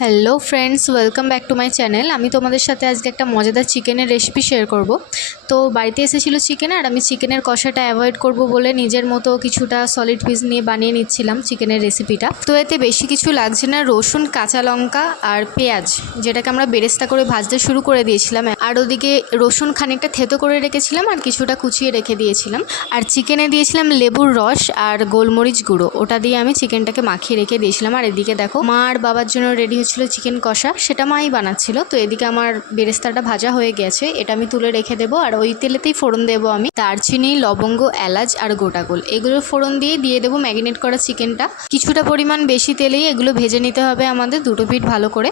Hello friends, welcome back to my channel. আমি তোমাদের সাথে আজকে একটা মজাদার চিকেনের রেসিপি শেয়ার করব। তো বাড়িতে এসেছিলো চিকেন, আর আমি চিকেনের কষাটা অ্যাভয়েড করব বলে নিজের মতো কিছুটা সলিড পিস নিয়ে বানিয়ে নিচ্ছিলাম চিকেনের রেসিপিটা। তো এতে বেশি কিছু লাগছে না, রসুন, কাঁচা লঙ্কা আর পেঁয়াজ, যেটাকে আমরা বেরেস্তা করে ভাজতে শুরু করে দিয়েছিলাম। আর ওদিকে রসুন খানিকটা থেতো করে রেখেছিলাম আর কিছুটা কুচিয়ে রেখে দিয়েছিলাম। আর চিকেনে দিয়েছিলাম লেবুর রস আর গোলমরিচ গুঁড়ো, ওটা দিয়ে আমি চিকেনটাকে মাখিয়ে রেখে দিয়েছিলাম। আর এদিকে দেখো, মা আর বাবার জন্য রেডি হচ্ছিল চিকেন কষা, সেটা মাই বানাচ্ছিল। তো এদিকে আমার বেরেস্তাটা ভাজা হয়ে গেছে, এটা আমি তুলে রেখে দেবো। আর ওই তেলেতেই ফোড়ন দেবো আমি দারচিনি, লবঙ্গ, এলাচ আর গোটা গোল, এগুলো ফোড়ন দিয়ে দেবো ম্যারিনেট করা চিকেনটা। কিছুটা পরিমাণ বেশি তেলেই এগুলো ভেজে নিতে হবে আমাদের, দুটো পিঠ ভালো করে।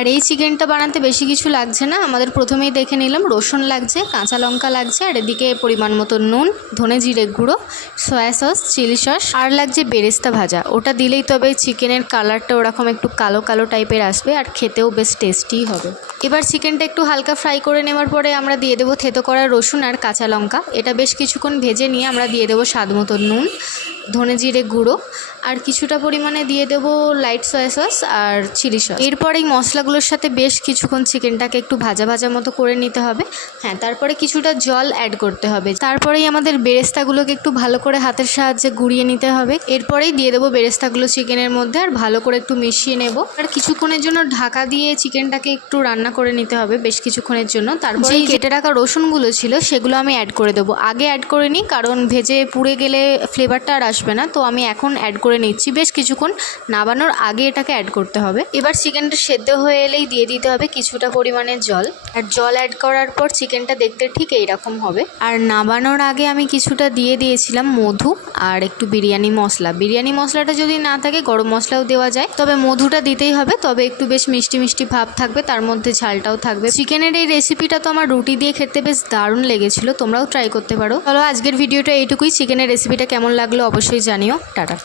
আর এই চিকেনটা বানাতে বেশি কিছু লাগছে না, আমাদের প্রথমেই দেখে নিলাম রসুন লাগছে, কাঁচা লঙ্কা লাগছে, আর এদিকে পরিমাণ মতো নুন, ধনে জিরে গুঁড়ো, সয়া সস, চিলি সস, আর লাগছে বেরেস্তা ভাজা। ওটা দিলেই তবে চিকেনের কালারটা ওরকম একটু কালো কালো টাইপের আসবে, আর খেতেও বেশ টেস্টি হবে। এবার চিকেনটা একটু হালকা ফ্রাই করে নেওয়ার পরে আমরা দিয়ে দেবো থেতো করা রসুন আর কাঁচা লঙ্কা। এটা বেশ কিছুক্ষণ ভেজে নিয়ে আমরা দিয়ে দেবো স্বাদ মতো নুন, ধনে জিরে গুঁড়ো, আর কিছুটা পরিমাণে দিয়ে দেবো লাইট সয়া সস আর চিলি সস। এরপর এই মশলাগুলোর সাথে বেশ কিছুক্ষণ চিকেনটাকে একটু ভাজা ভাজা মতো করে নিতে হবে। হ্যাঁ, তারপরে কিছুটা জল অ্যাড করতে হবে। তারপরেই আমাদের বেরেস্তাগুলোকে একটু ভালো করে হাতের সাহায্যে গুঁড়িয়ে নিতে হবে। এরপরেই দিয়ে দেবো বেরেস্তাগুলো চিকেনের মধ্যে, আর ভালো করে একটু মিশিয়ে নেব। আর কিছুক্ষণের জন্য ঢাকা দিয়ে চিকেনটাকে একটু রান্না করে নিতে হবে বেশ কিছুক্ষণের জন্য। তারপরে কেটে রাখা রসুনগুলো ছিল সেগুলো আমি অ্যাড করে দেবো। আগে অ্যাড করে নিই, কারণ ভেজে পুড়ে গেলে ফ্লেভারটা আর আসবে না। তো আমি এখন অ্যাড করে নিচ্ছি, বেশ কিছুক্ষণ নাবানোর আগে এটাকে অ্যাড করতে হবে। এবার চিকেনটা সেদ্ধ হয়ে এলেই দিয়ে দিতে হবে কিছুটা পরিমাণে জল। আর জল অ্যাড করার পর চিকেনটা দেখতে ঠিক এইরকম হবে। আর নাবানোর আগে আমি কিছুটা দিয়ে দিয়েছিলাম মধু আর একটু বিরিয়ানি মশলা। বিরিয়ানি মশলাটা যদি না থাকে গরম মশলাও দেওয়া যায়, তবে মধুটা দিতেই হবে। তবে একটু বেশ মিষ্টি মিষ্টি ভাব থাকবে, তার মধ্যে ঝালটাও থাকবে। চিকেনের এই রেসিপিটা তো আমার রুটি দিয়ে খেতে বেশ দারুণ লেগেছিল, তোমরাও ট্রাই করতে পারো। চলো, আজকের ভিডিওটা এইটুকুই। চিকেনের রেসিপিটা কেমন লাগলো অবশ্যই জানিও। টাটা।